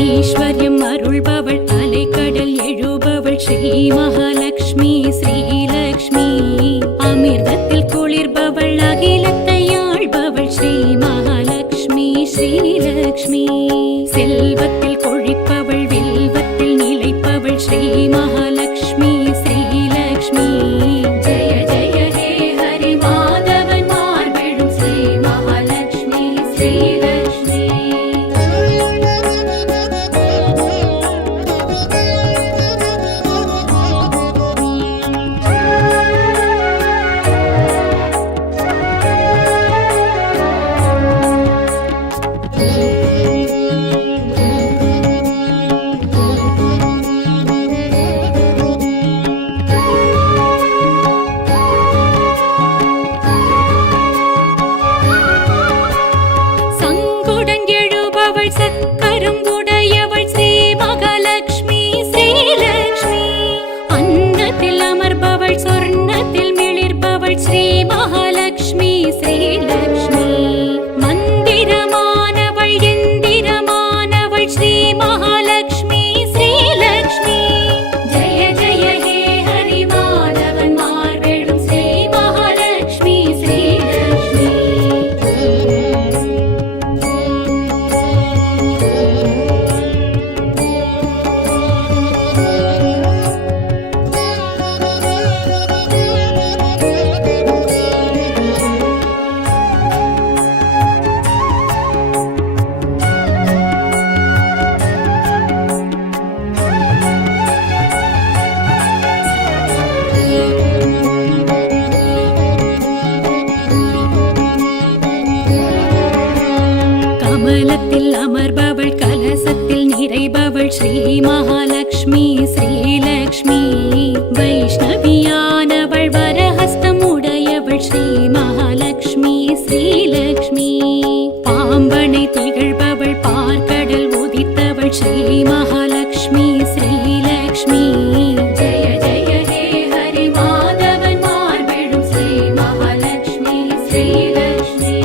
ஐஸ்வர்யம் அருள்பவள் அலைக்கடல் எழுபவள் ஸ்ரீ மகாலட்சுமி ஸ்ரீலக்ஷ்மி அமிர்தத்தில் குளிர்பவள் அகிலத்தை ஆள்பவள் ஸ்ரீ மகாலட்சுமி ஸ்ரீலக்ஷ்மி செல்வத்தில் கொழிப்பவள் வில்வத்தில் நிலைப்பவள் ஸ்ரீ மகாலட்சுமி ஸ்ரீலக்ஷ்மி ஜெய ஜெய ஹே ஹரி மாதவன் மார்பெழும் ஸ்ரீ மகாலட்சுமி ஸ்ரீலக்ஷ்மி. சக்கரம் உடையவள் ஸ்ரீ மகாலட்சுமி ஸ்ரீலக்ஷ்மி அன்னத்தில் அமர்பவள் சொர்ணத்தில் மிளிர்பவள் ஸ்ரீ மகாலட்சுமி ஸ்ரீலக்ஷ்மி மந்திரமானவள் எந்திரமானவள் ஸ்ரீ மகாலட்சுமி ஸ்ரீலக்ஷ்மி ஜெய ஜெய ஹே ஹரி மாதவன் மார்பெழும் ஸ்ரீ மகாலட்சுமி ஸ்ரீலக்ஷ்மி. கமலத்தில் அமர்பவள் கலசத்தில் நிறைபவள் ஸ்ரீ மகாலட்சுமி ஸ்ரீலக்ஷ்மி வைஷ்ணவியானவள் வரஹஸ்தம் உடையவள் ஸ்ரீ மகாலட்சுமி ஸ்ரீலக்ஷ்மி பாம்பனை திகழ்பவள் பார்க்கடல் உதித்தவள் ஸ்ரீ மகாலட்சுமி ஸ்ரீலக்ஷ்மி ஜெய ஜெய ஹே ஹரி மாதவன் மார்பெழும் ஸ்ரீ மகாலட்சுமி ஸ்ரீலக்ஷ்மி.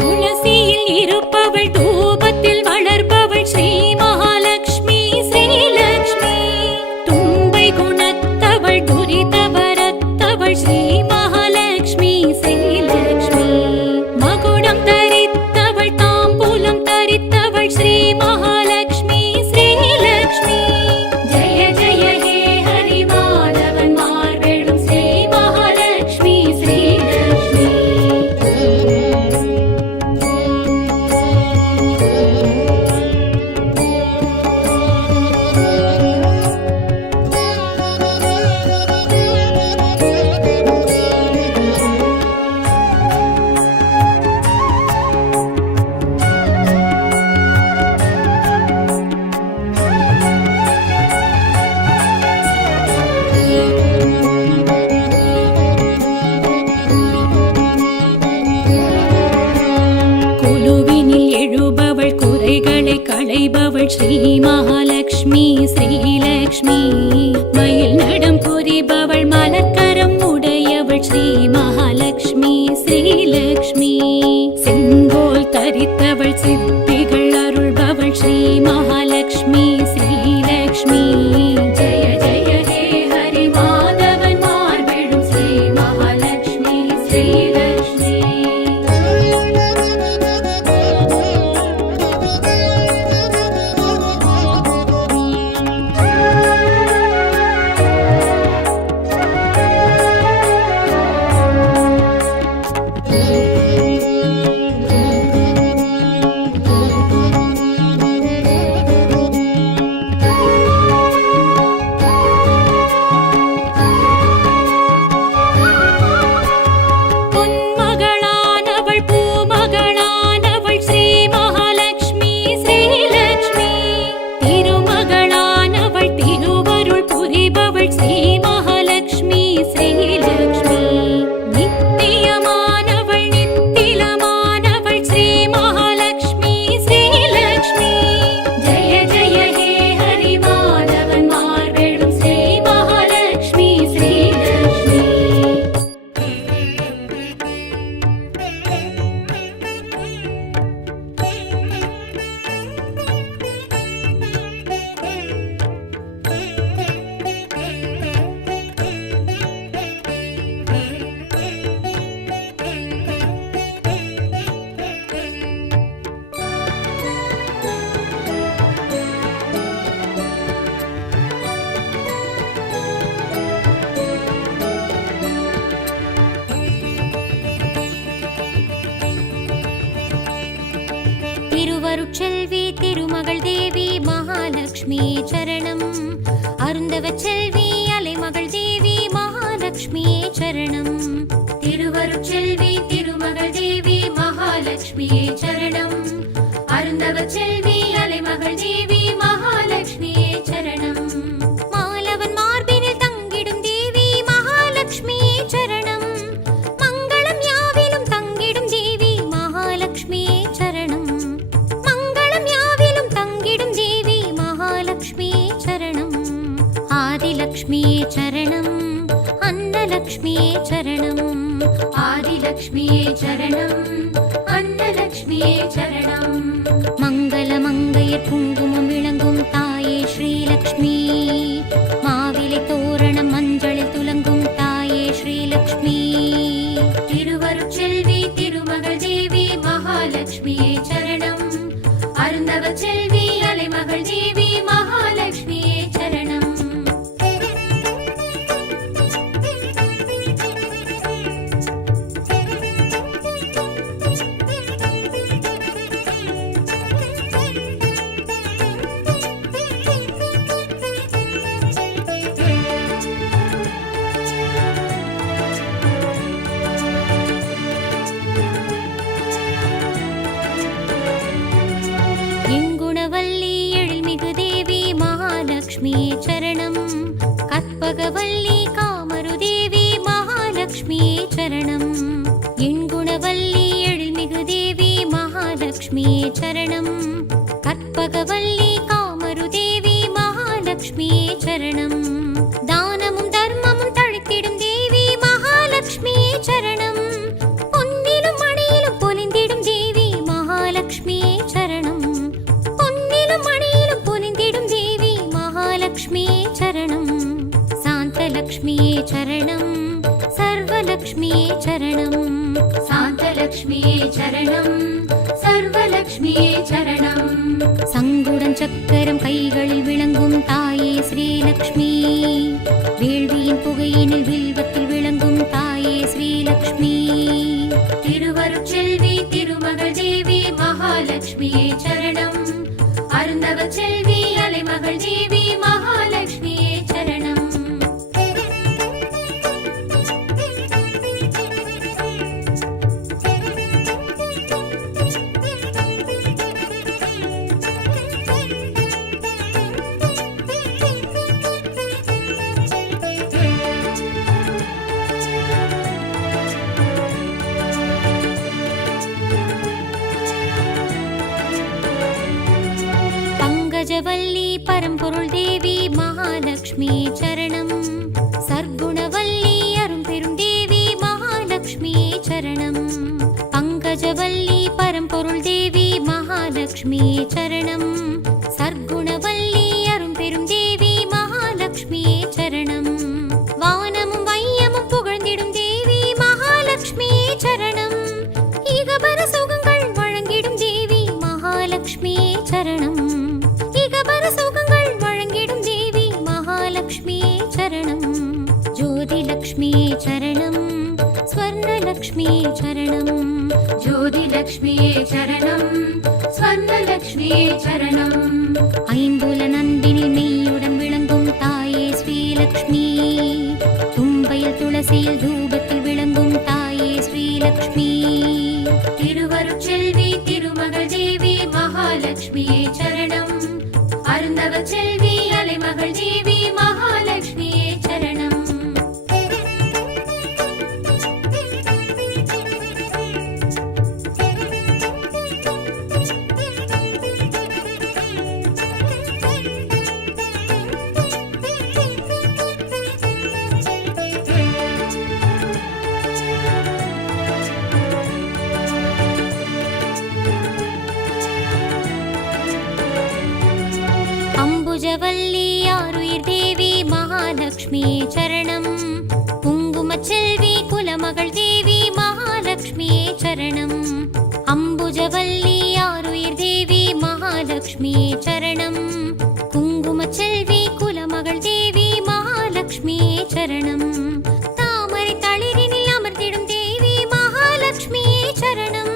துளசியில் இருப்பவள் தூபத்தில் வளர்ப்பவள் ஸ்ரீ மகாலட்சுமி ஸ்ரீலக்ஷ்மி தும்பை குணத்தவள் துரிதவரத்தவள் ஸ்ரீ மகாலட்சுமி ஸ்ரீலக்ஷ்மி மகுடம் தரித்தவள் தாம்பூலம் தரித்தவள் ஸ்ரீ மகாலட்சுமி ஸ்ரீலக்ஷ்மி ஜெய ஜெய ஹே ஹரி மாதவன் மார்பெழும் ஸ்ரீ மகாலட்சுமி ஸ்ரீலக்ஷ்மி. குலுவினில் எழுபவள் குறைகளை களைபவள் ஸ்ரீ மகாலட்சுமி ஸ்ரீலக்ஷ்மி மயில் நடம் புரிபவள் மலர்கரம் உடையவள் ஸ்ரீ மகாலட்சுமி ஸ்ரீலக்ஷ்மி செங்கோல் தரித்தவள் சித்திகள் அருள்பவள் ஸ்ரீ மகாலட்சுமி ஸ்ரீலக்ஷ்மி ஜெய ஜெய ஹே ஹரி மாதவன் மார்பெழும் ஸ்ரீ மகாலட்சுமி ஸ்ரீலக்ஷ்மி. திருமகள் தேவி மகாலட்சுமியே சரணம். அருந்தவ செல்வி அலைமகள் தேவி மகாலட்சுமியே சரணம். திருவருட்செல்வி திருமகள் தேவி மகாலட்சுமியே சரணம். அருந்தவ செல்வி அலைமகள் தேவி மகாலட்சுமியே சரணம். மாலவன் மார்பினில் தங்கிடும் தேவி மகாலட்சுமியே சரணம். மங்களம் யாவிலும் தங்கிடும் தேவி மகாலட்சுமியே சரணம். மங்களம் யாவிலும் தங்கிடும் தேவி மகாலட்சுமியே சரணம். ஆதிலட்சுமியே சரணம். அன்னலட்சுமியே சரணம். ஆதிலட்சுமியே சரணம். அன்னலட்சுமியே சரணம். மங்கள மங்கையர் குங்குமம் விளங்கும் தாயே ஸ்ரீலக்ஷ்மி. மாவிலை தோரணம் மஞ்சளில் துலங்கும் தாயே ஸ்ரீலக்ஷ்மி. திருவருட்செல்வி திருமகள் தேவி மகாலட்சுமியே சரணம். அருந்தவ செல்வி அலைமகள் தேவி மகாலட்சுமியே சரணம். எங்குணவல்லி எழில்மிகு தேவி மகாலட்சுமியே சரணம். கற்பகவல்லி காமரு தேவி மகாலட்சுமியே சரணம். எண்குணவல்லி எழில்மிகு தேவி மகாலட்சுமியே சரணம். கற்பகவல்லி காமரு தேவி மகாலட்சுமியே சரணம். தானமும் தர்மமும் தழைத்திடும் தேவி மகாலட்சுமியே சரணம். பொன்னிலும் மணியிலும் பொலிந்திடும் தேவி மகாலட்சுமியே சரணம். பொன்னிலும் மணியிலும் பொலிந்திடும் தேவி மகாலட்சுமியே சரணம். சாந்தலட்சுமியே சரணம். சர்வலட்சுமியே சரணம். சாந்தலட்சுமியே சரணம். சர்வலட்சுமியே சரணம். சங்குடன் சக்கரம் கைகளில் விளங்கும் தாயே ஸ்ரீலக்ஷ்மி. வேள்வியின் புகையினில் வில்வத்தில் விளங்கும் தாயே ஸ்ரீலக்ஷ்மி. திருவருட்செல்வி திருமகள் தேவி மகாலட்சுமியே சரணம். அருந்தவ செல்வி அலைமகள் தேவி மகாலட்சுமியே சரணம். பங்கஜவல்லி பரம்பொருள் தேவி மகாலட்சுமியே சரணம். சர்க்குணவல்லி அரும்பெரும் தேவி மகாலட்சுமியே சரணம். பங்கஜவல்லி பரம்பொருள் தேவி மகாலட்சுமியே சரணம். சர்க்குணவல்லி அரும்பெரும் தேவி மகாலட்சுமியே சரணம். வானமும் வையமும் புகழ்ந்திடும் தேவி மகாலட்சுமியே சரணம். இகபர சுகங்கள் வழங்கிடும் தேவி மகாலட்சுமியே சரணம். இகபர சுகங்கள் வழங்கிடும் தேவி மகாலட்சுமியே சரணம். ஜோதிலக்ஷ்மியே சரணம். ஸ்வர்ணலக்ஷ்மியே சரணம். ஜோதிலக்ஷ்மியே சரணம். ஸ்வர்ணலக்ஷ்மியே சரணம். ஐம்புல நந்தினி நெய்யுடன் விளங்கும் தாயே ஸ்ரீலக்ஷ்மி. தும்பையில் துளசியில் தூபத்தில் விளங்கும் தாயே ஸ்ரீலக்ஷ்மி. திருவருட்செல்வி திருமகள் தேவி மகாலட்சுமியே சரணம். அருந்தவ செல்வி அலைமகள் தேவி மகாலட்சுமியே சரணம். அம்புஜவல்லி ஆருயிர் தேவி மகாலட்சுமியே சரணம். குங்குமச்செல்வி குலமகள் தேவி மகாலட்சுமியே சரணம். அம்புஜவல்லி ஆருயிர் தேவி மகாலட்சுமியே சரணம். குங்குமச்செல்வி குலமகள் தேவி மகாலட்சுமியே சரணம். தாமரை தளிரினில் அமர்ந்திடும் தேவி மகாலட்சுமியே சரணம்.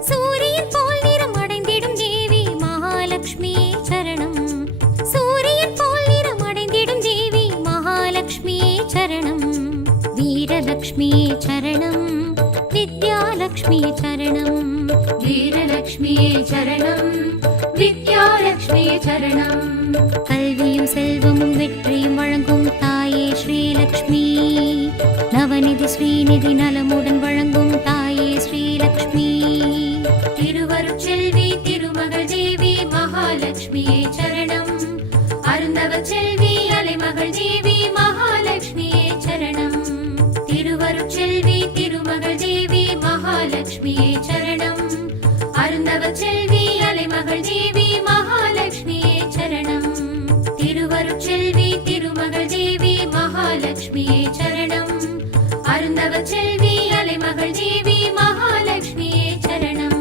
சூரியன் போல் நிறம் அடைந்திடும் தேவி மகாலட்சுமி மகாலட்சுமியே சரணம். சூரியன் போல் நிறம் அடைந்திடும் தேவி மகாலட்சுமியே சரணம். வீரலட்சுமியே சரணம். வித்யாலட்சுமியே சரணம். வீரலட்சுமியே சரணம். வித்யாலட்சுமியே சரணம். கல்வியும் செல்வமும் வெற்றியும் வழங்கும் தாயே ஸ்ரீலக்ஷ்மி. நவநிதி ஸ்ரீநிதி நலமுடன் வழங்கும் தாயே ஸ்ரீலக்ஷ்மி. திருவருட்செல்வி திருமகள் தேவி மகாலட்சுமியே சரணம். அருந்தவ செல்வி அலைமகள் தேவி மகாலட்சுமியே சரணம். திருவருட்செல்வி திருமகள் தேவி மகாலட்சுமியே சரணம். அருந்தவ செல்வி அலைமகள் தேவி மகாலட்சுமியே சரணம். திருவருட்செல்வி திருமகள் தேவி மகாலட்சுமியே சரணம். அருந்தவ செல்வி அலைமகள் தேவி மகாலட்சுமியே சரணம்.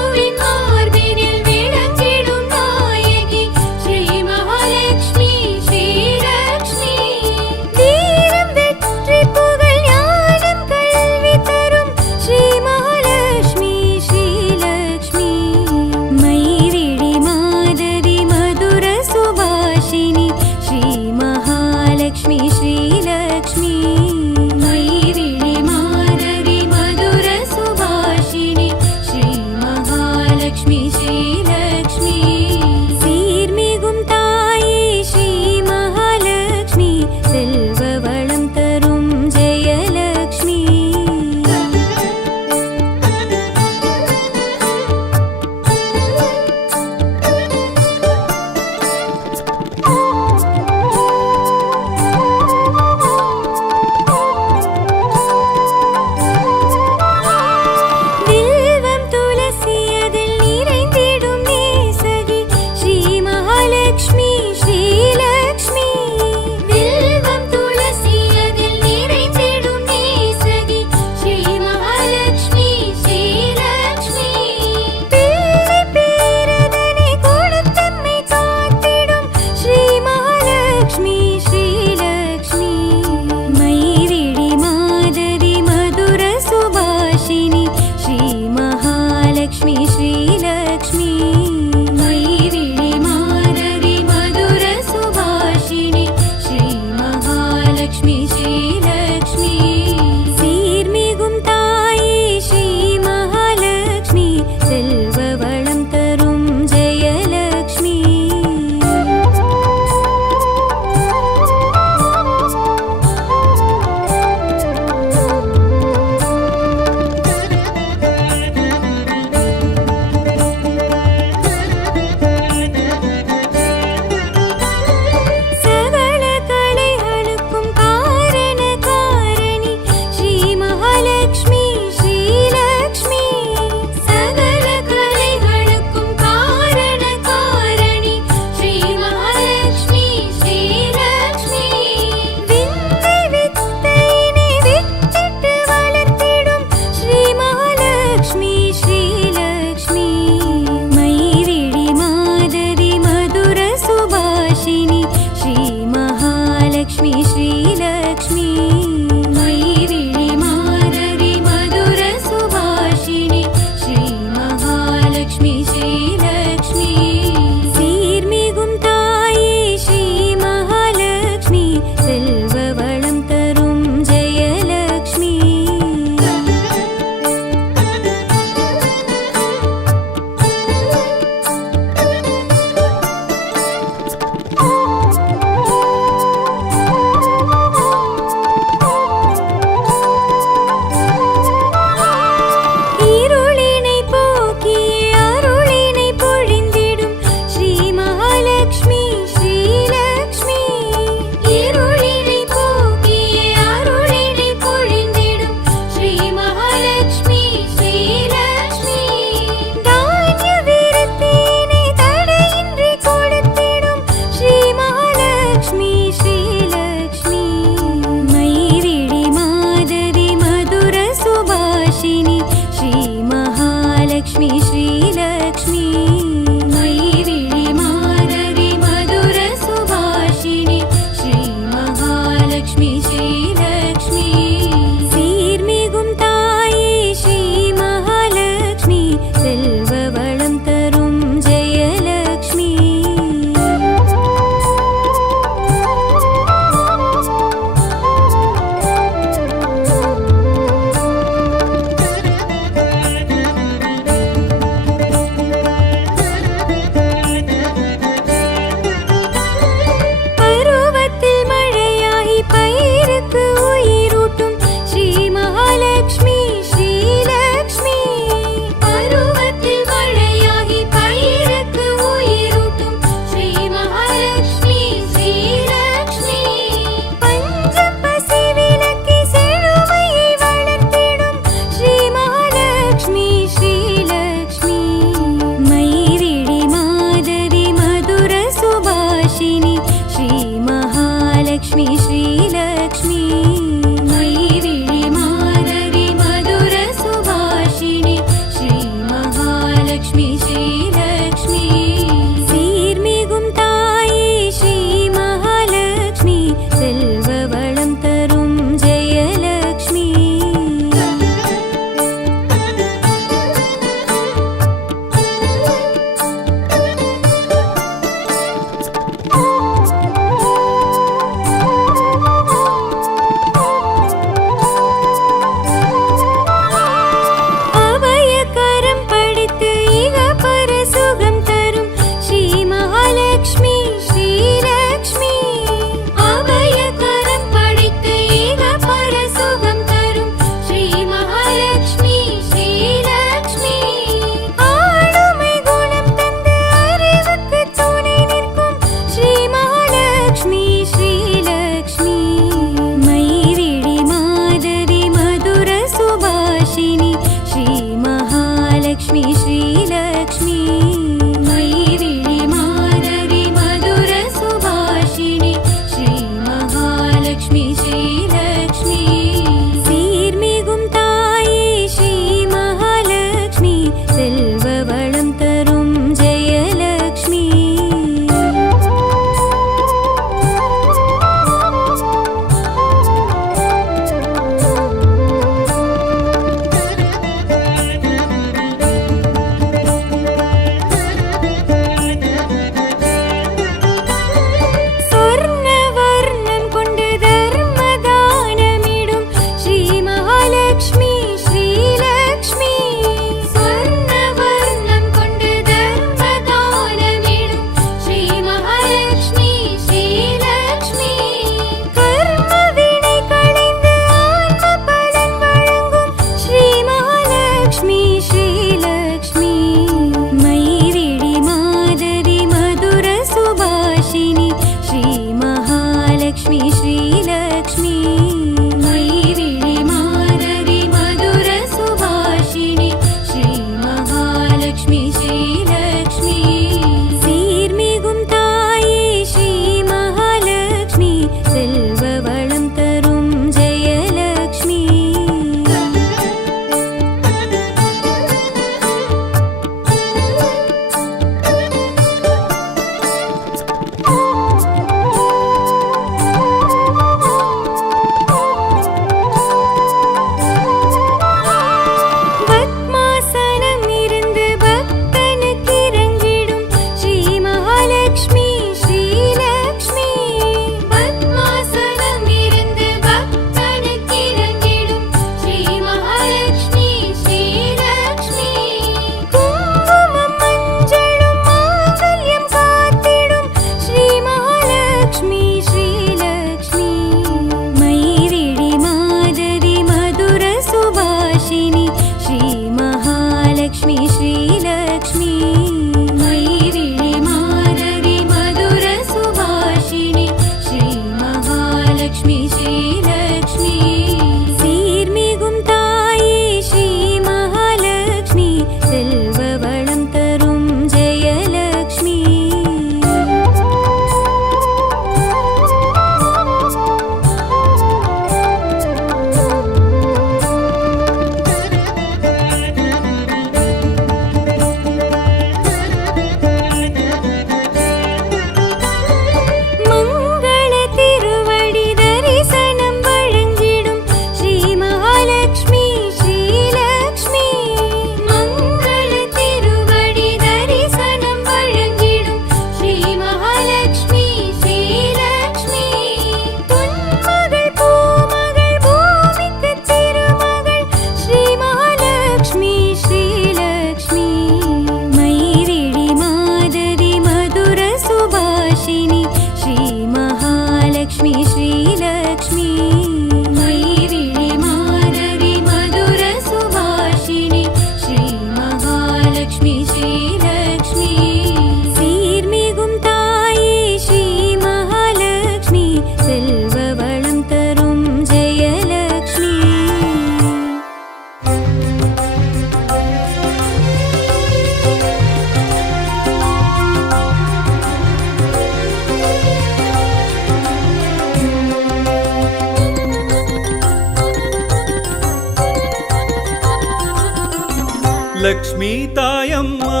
லக்ஷ்மி தாயம்மா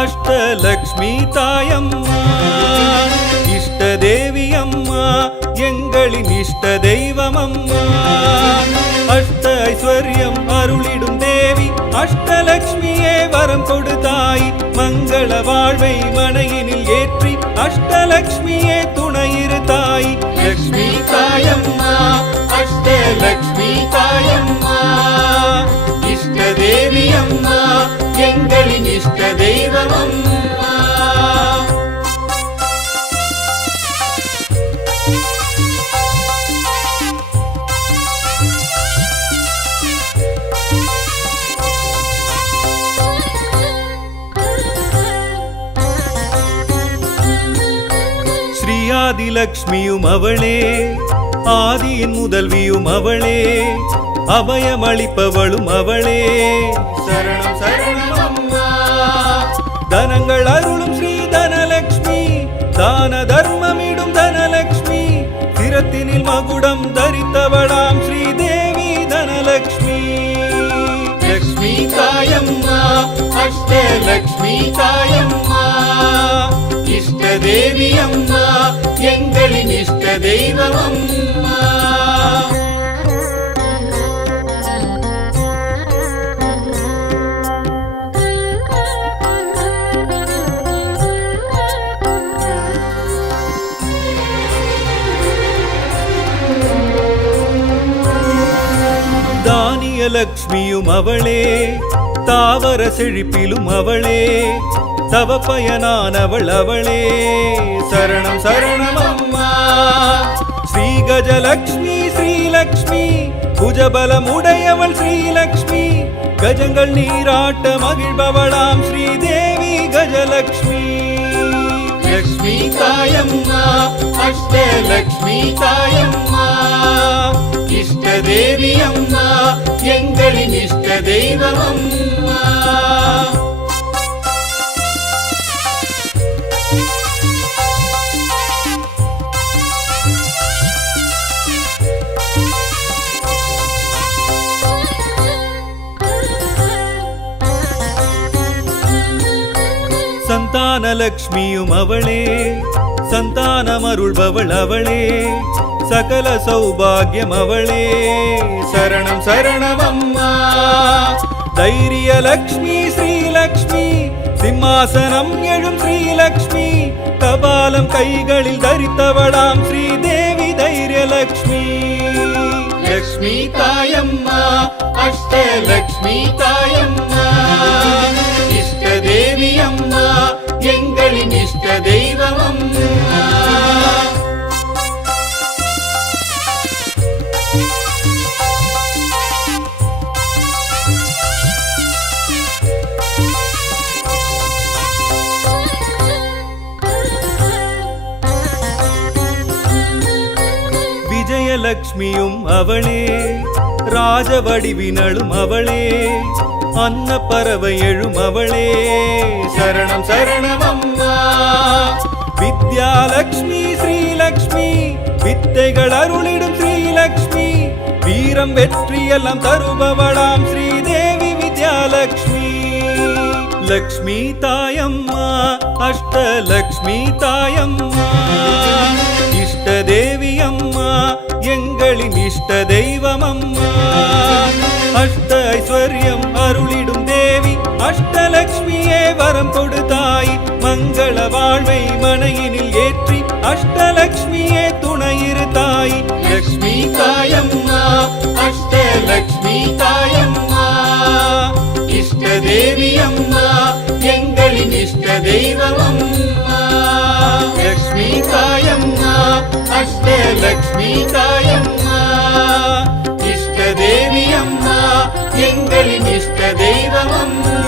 அஷ்டலக்ஷ்மி தாயம்மா இஷ்ட தேவி அம்மா எங்களின் இஷ்ட தெய்வம் அம்மா அஷ்ட ஐஸ்வர்யம் அருளிடும் தேவி அஷ்டலக்ஷ்மியே வரம் கொடுத்தாய் மங்கள வாழ்வை மனையினில் ஏற்றி அஷ்டலக்ஷ்மியே துணையிரு தாய் லக்ஷ்மி தாயம்மா அஷ்டலக்ஷ்மி தாயம்மா இஷ்ட தேவி அம்மா எங்களின் இஷ்ட தெய்வம் அம்மா ஆதிலக்ஷ்மியும் அவளே ஆதியின் முதல்வியும் அவளே அபயமளிப்பவளும் அவளே சரணம் சரணம் அம்மா தனங்கள் அருளும் ஸ்ரீ தனலக்ஷ்மி தான தர்மமிடும் தனலக்ஷ்மி சிரத்தினில் மகுடம் தரித்தவளாம் ஸ்ரீதேவி தனலக்ஷ்மி லக்ஷ்மி தாயம்மா அஷ்டலக்ஷ்மி தாயம்மா இஷ்ட தேவி அம்மா எங்களின் இஷ்ட தெய்வம் அம்மா தானியலக்ஷ்மியும் அவளே தாவர செழிப்பிலும் அவளே தவ பயனானவள் அவளே சரணம் சரணம் அம்மா ஸ்ரீ கஜலக்ஷ்மி ஸ்ரீலக்ஷ்மி புஜபலமுடையவள் ஸ்ரீலக்ஷ்மி கஜங்கள் நீராட்ட மகிழ்பவளாம் ஸ்ரீதேவி கஜலக்ஷ்மி லக்ஷ்மி தாயம்மா அஷ்டலக்ஷ்மி தாயம்மா இஷ்ட தேவி அம்மா எங்களின் இஷ்ட தெய்வம் அம்மா சந்தானலக்ஷ்மியும் அவளே சந்தானமருள்பவள் அவளே சகல சௌபாகியம் அவளே சரணம் சரணம் அம்மா தைரியலக்ஷ்மி ஸ்ரீலக்ஷ்மி சிம்மாசனம் எழும் ஸ்ரீலக்ஷ்மி கபாலம் கைகளில் தரித்தவளாம் ஸ்ரீதேவி தைரியலக்ஷ்மி லக்ஷ்மி தாயம்மா அஷ்டலக்ஷ்மி தாயம்மா இஷ்ட தேவி அம்மா எங்களின் இஷ்ட தெய்வம் அம்மா விஜயலக்ஷ்மியும் அவளே ராஜவடிவினளும் அவளே அன்ன பறவை எழும் அவளே சரணம் சரணம் அம்மா வித்யாலக்ஷ்மி ஸ்ரீலக்ஷ்மி வித்தைகள் அருளிடும் ஸ்ரீலக்ஷ்மி வீரம் வெற்றியெல்லாம் தருபவளாம் ஸ்ரீதேவி வித்யாலக்ஷ்மி லக்ஷ்மி தாயம்மா அஷ்டலக்ஷ்மி தாயம்மா இஷ்ட தேவி அம்மா எங்களின் இஷ்ட தெய்வம் அம்மா அஷ்ட ஐஸ்வர்யம் அருளிடும் தேவி அஷ்டலக்ஷ்மியே வரம் கொடுத்தாய் மங்கள வாழ்வை மனையினில் ஏற்றி அஷ்டலக்ஷ்மியே துணையிரு தாய் லக்ஷ்மி தாயம்மா அஷ்டலக்ஷ்மி தாயம்மா இஷ்ட தேவி அம்மா எங்களின் இஷ்ட தெய்வம் அம்மா லக்ஷ்மி தாயம்மா அஷ்டலக்ஷ்மி தாயம்மா இஷ்ட தேவி அம்மா எங்களின் இஷ்ட தெய்வம் அம்மா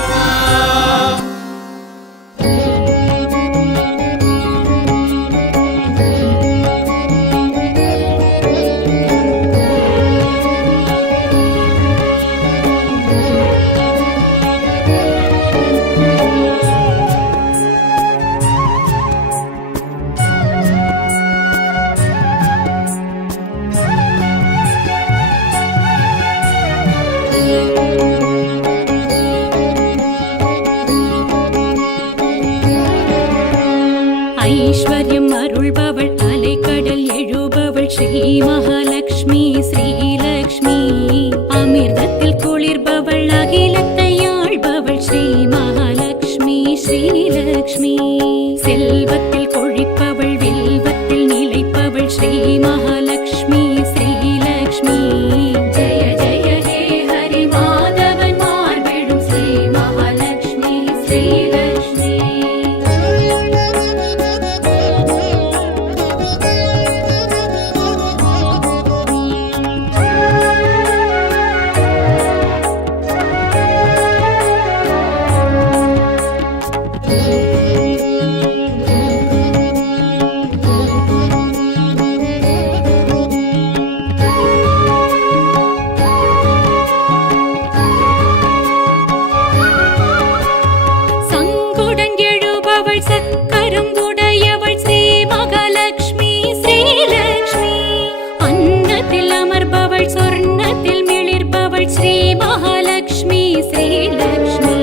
ஸ்ரீலக்ஷ்மி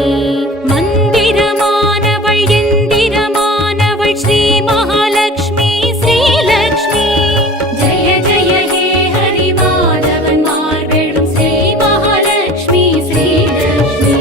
மந்திரமானவள் எந்திரமானவள் ஸ்ரீ மகாலட்சுமி ஸ்ரீலக்ஷ்மி ஜெய ஜெய ஹே ஹரி மாதவன் மார்பெழும் ஸ்ரீ மகாலட்சுமி ஸ்ரீலக்ஷ்மி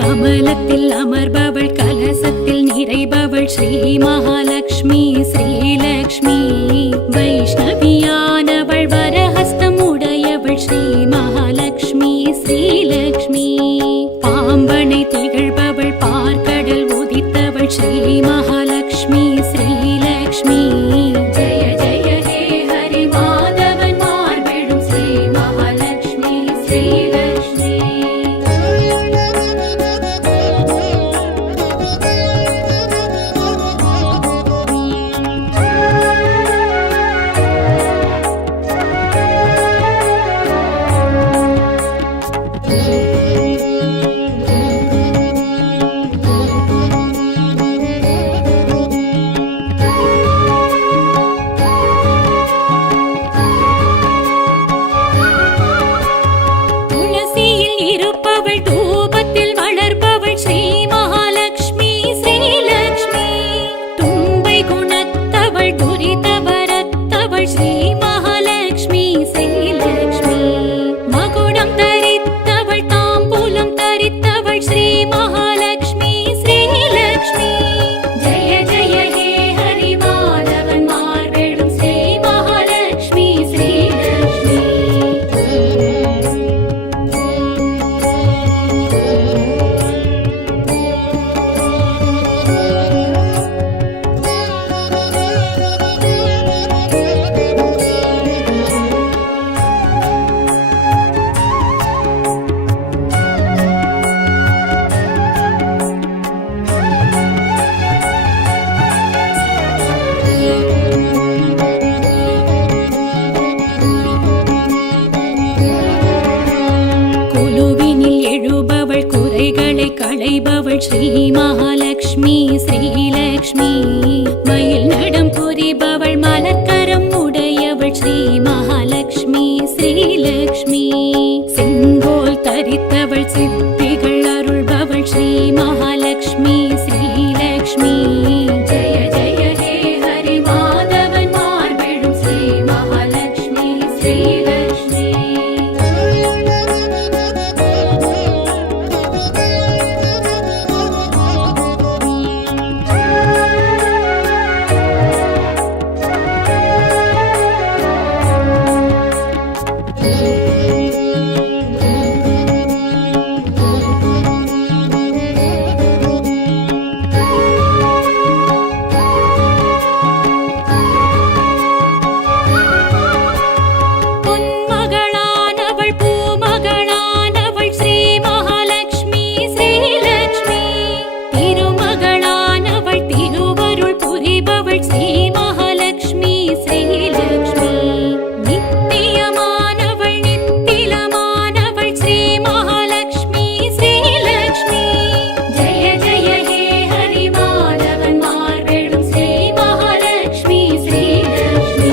கமலத்தில் அமர்பவள் கலசத்தில் நிறைபவள் ஸ்ரீ மகாலட்சுமி ஸ்ரீலக்ஷ்மி வைஷ்ணவியானவள் வரஹஸ்தம் உடையவள் ஸ்ரீ மகாலட்சுமி ஸ்ரீலக்ஷ்மி பாம்பனை திகழ்பவள் பார்க்கடல் உதித்தவள் ஸ்ரீ மகாலட்சுமி ஸ்ரீலக்ஷ்மி ஜெய ஜெய ஹே ஹரி மாதவன் மார்பெழும் ஸ்ரீ மகாலட்சுமி ஸ்ரீலக்ஷ்மி துளசியில் இருப்பவள் தூபத்தில் வளர்பவள் ஸ்ரீ மகாலட்சுமி ஸ்ரீலக்ஷ்மி தும்பை குணத்தவள் துரிதவரத்தவள் ஸ்ரீ மகாலட்சுமி ஸ்ரீலக்ஷ்மி மகுடம் தரித்தவள் தாம்பூலம் தரித்தவள் ஸ்ரீ மகாலட்சுமி ஸ்ரீலக்ஷ்மி ஜெய ஜெய ஹே ஹரி மாதவன் மார்பெழும் ஸ்ரீ மகாலட்சுமி ஸ்ரீலக்ஷ்மி குழுவினில் எழுபவள் குறைகளை களைபவள் ஸ்ரீ மகாலட்சுமி ஸ்ரீலக்ஷ்மி மயில் நடம் புரிபவள் மலர்கரம் உடையவள் ஸ்ரீ மகாலட்சுமி ஸ்ரீலக்ஷ்மி செங்கோல் தரித்தவள் சித்திகள் அருள்பவள் ஸ்ரீ மகாலட்சுமி ஸ்ரீலக்ஷ்மி ஜெய ஜெய ஹே ஹரி மாதவன் மார்பெழும் ஸ்ரீ மகாலட்சுமி ஸ்ரீலக்ஷ்மி பொன்மகளானவள் பூமகளானவள் ஸ்ரீ மகாலட்சுமி ஸ்ரீலக்ஷ்மி திருமகளானவள் திருவருள் புரிபவள் ஸ்ரீ மகாலட்சுமி ஸ்ரீலக்ஷ்மி நித்தியமானவள் நித்திலமானவள் ஸ்ரீ மகாலட்சுமி ஸ்ரீலக்ஷ்மி ஜெய ஜெய ஹே ஹரி மாதவன் மார்பெழும் ஸ்ரீ மகாலட்சுமி ஸ்ரீலக்ஷ்மி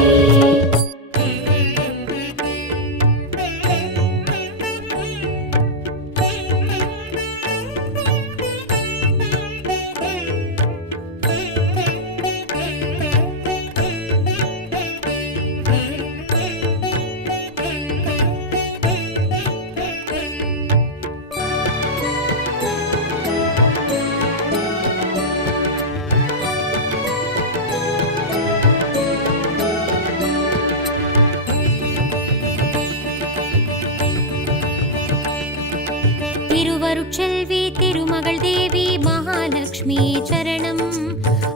திருவருட்செல்வி திருமகள் தேவி மகாலட்சுமி சரணம்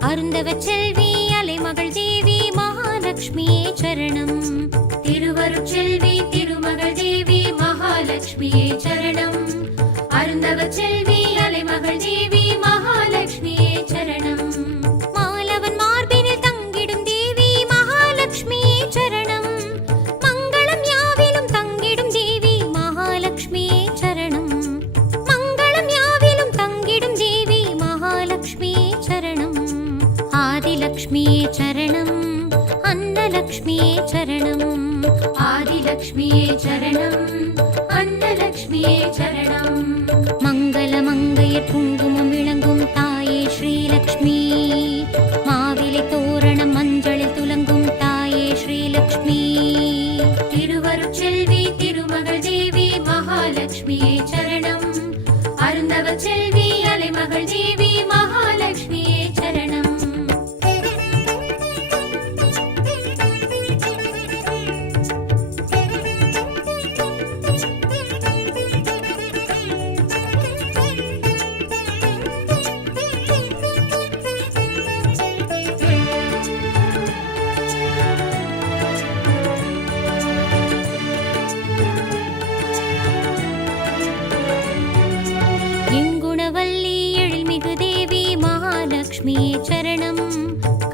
அருந்தவச் செல்வி அலைமகள் தேவி மகாலட்சுமி சரணம் திருவருட்செல்வி திருமகள் தேவி மகாலட்சுமி மகாலட்சுமியே சரணம் அருந்தவ செல்வி அலைமகள் தேவி மகாலட்சுமியே சரணம் மாலவன் மார்பினில் தங்கிடும் தேவி மகாலட்சுமியே சரணம் மங்களம் யாவிலும் தங்கிடும் தேவி மகாலட்சுமியே சரணம் மங்களம் யாவிலும் தங்கிடும் தேவி மகாலட்சுமியே சரணம் ஆதிலட்சுமியே சரணம் அன்னலட்சுமியே சரணம் ஆதிலட்சுமியே சரணம் அன்னலட்சுமியே சரணம் மங்கள மங்கையர் குங்குமம் விளங்கும் தாயே ஸ்ரீலக்ஷ்மி மாவிலை தோரணம் மஞ்சளில் துலங்கும் தாயே ஸ்ரீலக்ஷ்மி திருவருட்செல்வி திருமகள் தேவி மகாலட்சுமியே சரணம் அருந்தவ செல்வி அலைமகள் தேவி மகாலட்சுமியே சரணம் எங்குணவல்லி எழில்மிகு தேவி மகாலட்சுமியே சரணம்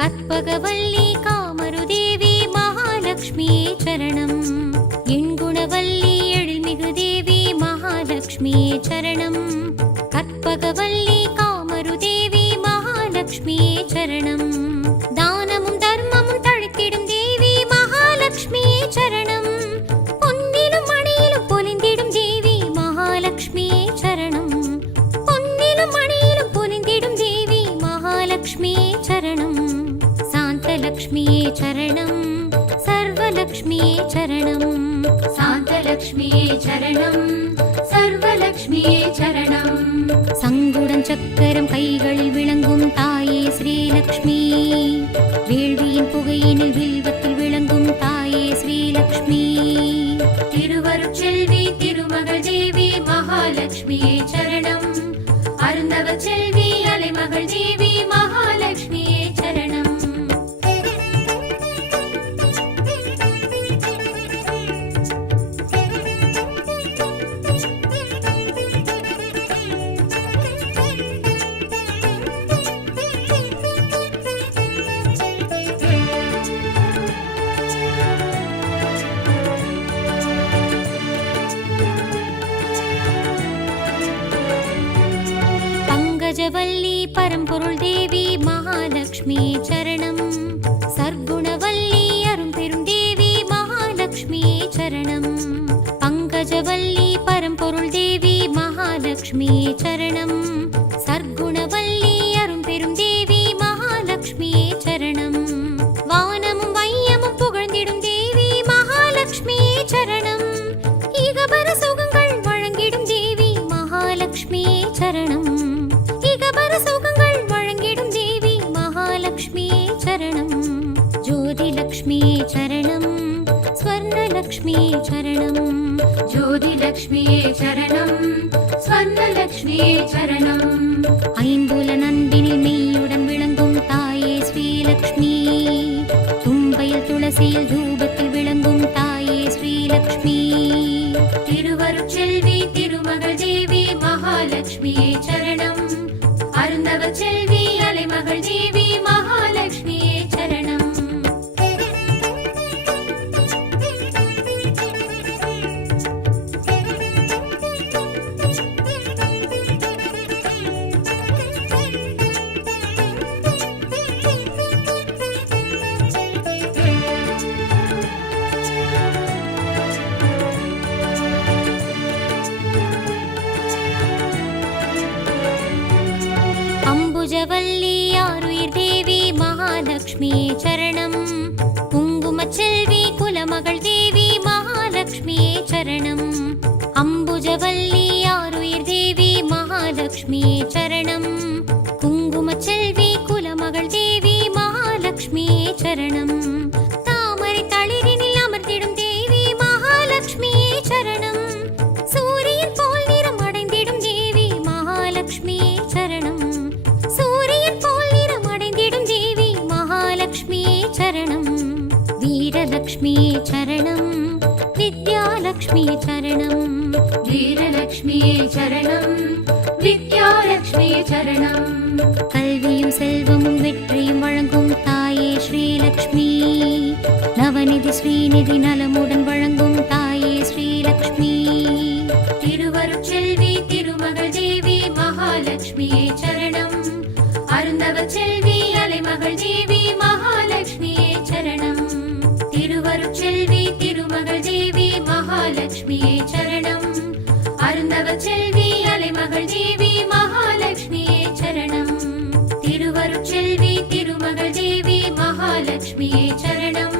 கற்பகவல்லி காமரு தேவி மகாலட்சுமியே சரணம் எண்குணவல்லி எழில்மிகு தேவி மகாலட்சுமியே சரணம் கற்பகவல்லி காமரு தேவி மகாலட்சுமியே சரணம் தானமும் தர்மமும் தழைத்திடும் தேவி மகாலட்சுமியே சரணம் பொன்னிலும் மணியிலும் பொலிந்திடும் தேவி மகாலட்சுமியே சரணம் பொன்னிலும் மணியிலும் பொலிந்திடும் தேவி மகாலட்சுமியே சரணம் சாந்தலக்ஷ்மியே சரணம் சர்வலக்ஷ்மியே சரணம் சாந்தலக்ஷ்மியே சரணம் சர்வலக்ஷ்மியே சரணம் சங்குடன் சக்கரம் கைகளில் விளங்கும் தாயே ஸ்ரீலக்ஷ்மி வேள்வியின் புகையினில் வில்வத்தில் விளங்கும் தாயே ஸ்ரீலக்ஷ்மி திருவருட்செல்வி திருமகள் தேவி மகாலட்சுமியே சரணம் அருந்தவ செல்வி அலைமகள் தேவி மகாலட்சுமியே சரணம் பங்கஜவல்லி பரம்பொருள் தேவி மகாலட்சுமியே சரணம் சர்க்குணவல்லி அரும்பெரும் தேவி மகாலட்சுமியே சரணம் பங்கஜவல்லி பரம்பொருள் தேவி மகாலட்சுமியே சரணம் சர்க்குணவல்லி அரும்பெரும் தேவி மகாலட்சுமியே சரணம் வானமும் வையமும் புகழ்ந்திடும் தேவி மகாலட்சுமியே சரணம் இகபர சுகங்கள் வழங்கிடும் தேவி மகாலட்சுமியே சரணம் இகபர சுகங்கள் வழங்கிடும் தேவி மகாலட்சுமியே சரணம் ஜோதிலக்ஷ்மியே சரணம் ஸ்வர்ணலக்ஷ்மியே சரணம் ஜோதிலக்ஷ்மியே சரணம் ஸ்வர்ணலக்ஷ்மியே சரணம் ஐம்புல நந்தினில் மெய்யுடன் விளங்கும் தாயே ஸ்ரீலக்ஷ்மி தும்பையில் துளசியில் தூபத்தில் விளங்கும் தாயே ஸ்ரீலக்ஷ்மி திருவருட்செல்வி திருமகள் தேவி மகாலட்சுமியே சரணம் அருந்தவ செல்வி அலைமகள் தேவி மகாலட்சுமியே சரணம் அம்புஜவல்லி ஆருயிர் தேவி மகாலட்சுமியே சரணம் குங்குமச்செல்வி குலமகள் தேவி மகாலட்சுமியே சரணம் அம்புஜவல்லி ஆருயிர் தேவி மகாலட்சுமியே சரணம் குங்குமச்செல்வி குலமகள் தேவி மகாலட்சுமியே சரணம் தாமரை தளிரினில் அமர்ந்திடும் தேவி மகாலட்சுமியே சரணம் சூரியன் போல் நிறம் அடைந்திடும் தேவி மகாலட்சுமியே சரணம் சூரியன் போல் நிறம் அடைந்திடும் தேவி மகாலட்சுமியே சரணம் வீரலக்ஷ்மி வீரலக்ஷ்மியே சரணம் வித்யாலக்ஷ்மியே சரணம் வீரலக்ஷ்மியே சரணம் வித்யாலக்ஷ்மியே சரணம் கல்வியும் செல்வமும் வெற்றியும் வழங்கும் தாயே ஸ்ரீலக்ஷ்மி நவநிதி ஸ்ரீநிதி நலமுடன் வழங்கும் தாயே ஸ்ரீலக்ஷ்மி திருவருட்செல்வி திருமகள் தேவி மகாலட்சுமியே சரணம் அருந்தவச் செல்வி அலைமகள் தேவி மகாலட்சுமியே சரணம் திருவருட்செல்வி திருமகள் தேவி மகாலட்சுமியே சரணம் அருந்தவச் செல்வி அலைமகள் தேவி மகாலட்சுமியே சரணம் திருவருட்செல்வி திருமகள் தேவி மகாலட்சுமியே சரணம்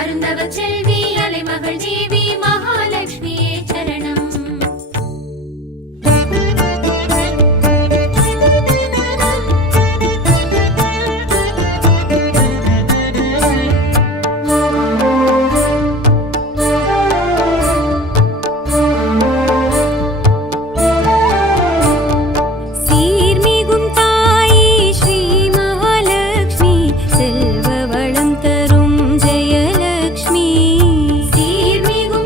அருந்தவச் செல்வி அலைமகள் தேவி மகாலட்சுமியே சரணம் சீர்மிகும் தாயே ஸ்ரீ மகாலட்சுமி செல்வ வளம் தரும் ஜெயலக்ஷ்மி சீர்மிகு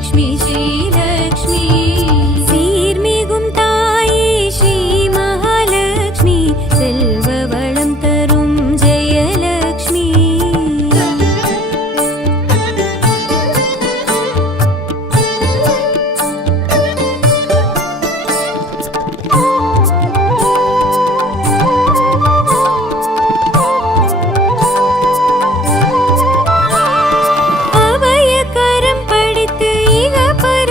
மகாலட்சுமி ஸ்ரீலக்ஷ்மி சீர்மிகும் தாயே ஸ்ரீ மகாலட்சுமி செல்வ வளம் தரும் ஜெயலக்ஷ்மி அபயகரம் படித்து இக பர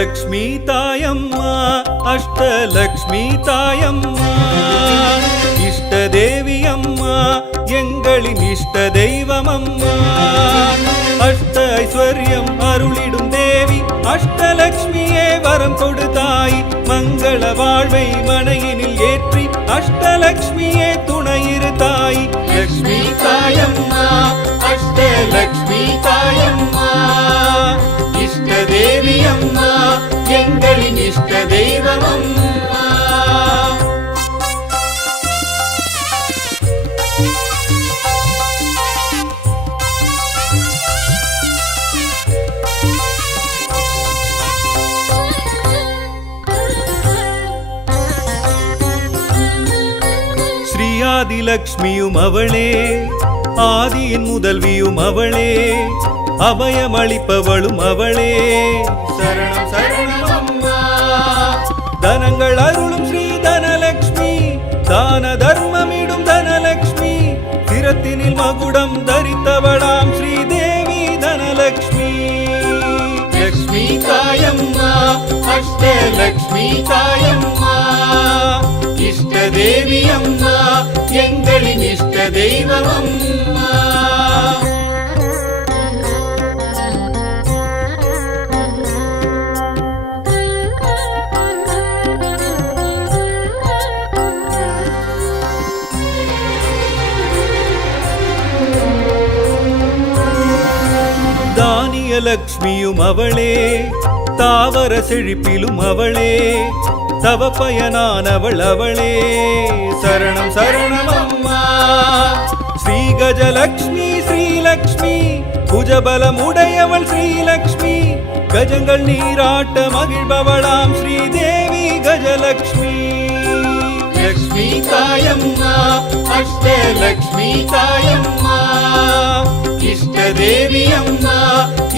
லக்ஷ்மி தாயம்மா அஷ்டலக்ஷ்மி தாயம்மா இஷ்ட தேவி அம்மா எங்களின் இஷ்ட தெய்வம் அம்மா அஷ்ட ஐஸ்வர்யம் அருளிடும் தேவி அஷ்டலக்ஷ்மியே வரம் கொடுத்தாய் மங்கள வாழ்வை மனையினில் ஏற்றி அஷ்டலக்ஷ்மியே துணையிரு தாய் லக்ஷ்மி தாயம்மா அஷ்டலக்ஷ்மி தாயம்மா இஷ்ட தேவி அம்மா எங்களின் இஷ்ட தெய்வம் அம்மா ஆதிலக்ஷ்மியும் அவளே ஆதியின் முதல்வியும் அவளே அபயமளிப்பவளும் அவளே சரணம் சரணம் அம்மா தனங்கள் அருளும் ஸ்ரீ தனலக்ஷ்மி தான தர்மமிடும் தனலக்ஷ்மி சிரத்தினில் மகுடம் தரித்தவளாம் ஸ்ரீதேவி தனலக்ஷ்மி லக்ஷ்மி தாயம்மா அஷ்டலக்ஷ்மி தாயம்மா இஷ்ட தேவி அம்மா எங்களின் இஷ்ட தெய்வம் அம்மா தானியலக்ஷ்மியும் அவளே தாவர செழிப்பிலும் அவளே தவ பயனானவள் அவளே சரணம் சரணம் அம்மா ஸ்ரீ கஜலக்ஷ்மி ஸ்ரீலக்ஷ்மி புஜபலமுடையவள் ஸ்ரீலக்ஷ்மி கஜங்கள் நீராட்ட மகிழ்பவளாம் ஸ்ரீதேவி கஜலக்ஷ்மி லக்ஷ்மி தாயம்மா அஷ்டலக்ஷ்மி தாயம்மா இஷ்ட தேவி அம்மா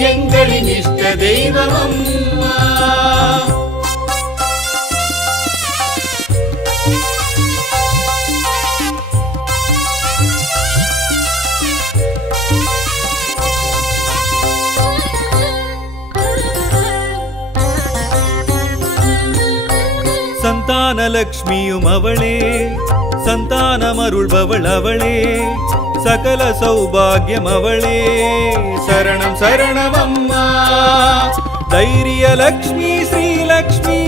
எங்களின் இஷ்ட தெய்வம் அம்மா சந்தானலக்ஷ்மியும் அவளே சந்தானமருள்பவள் அவளே சகல சௌபாகியம் அவளே சரணம் சரணம் அம்மா தைரியலக்ஷ்மி ஸ்ரீலக்ஷ்மி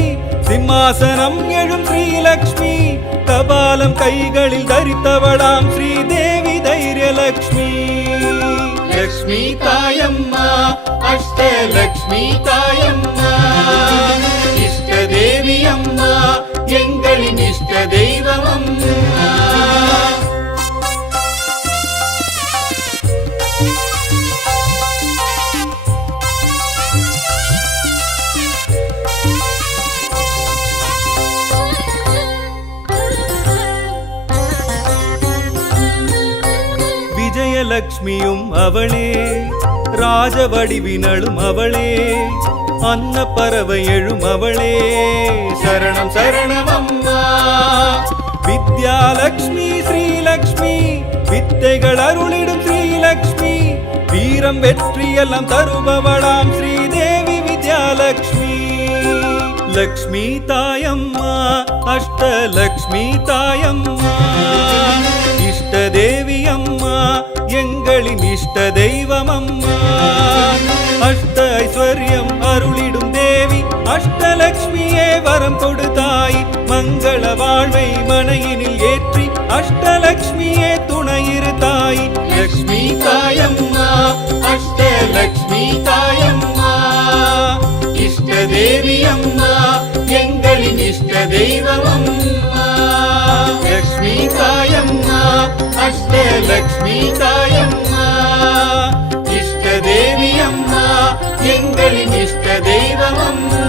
சிம்மாசனம் எழும் ஸ்ரீலக்ஷ்மி கபாலம் கைகளில் தரித்தவளாம் ஸ்ரீதேவி தைரியலக்ஷ்மி லக்ஷ்மி தாயம்மா அஷ்டலக்ஷ்மி தாயம்மா இஷ்ட தேவி அம்மா எங்களின் இஷ்ட தெய்வம் அம்மா விஜயலக்ஷ்மியும் அவளே ராஜவடிவினளும் அவளே அன்ன பறவை எழும் அவளே சரணம் சரணம் அம்மா வித்யாலக்ஷ்மி ஸ்ரீலக்ஷ்மி வித்தைகள் அருளிடும் ஸ்ரீலக்ஷ்மி வீரம் வெற்றியெல்லாம் தருபவளாம் ஸ்ரீதேவி வித்யாலக்ஷ்மி லக்ஷ்மி தாயம்மா அஷ்டலக்ஷ்மி தாயம்மா இஷ்ட தேவி அம்மா எங்களின் இஷ்ட தெய்வம் அம்மா அஷ்ட ஐஸ்வர்யம் அருளிடும் தேவி அஷ்டலக்ஷ்மியே வரம் கொடுத்தாய் மங்கள வாழ்வை மனையினில் ஏற்றி அஷ்டலக்ஷ்மியே துணையிரு தாய் லக்ஷ்மி தாயம்மா அஷ்டலக்ஷ்மி தாயம்மா இஷ்ட தேவி அம்மா எங்களின் இஷ்ட தெய்வம் அம்மா லக்ஷ்மி தாயம்மா அஷ்டலக்ஷ்மி தாயம்மா இஷ்ட தேவி அம்மா எங்களின் இஷ்ட தெய்வம் அம்மா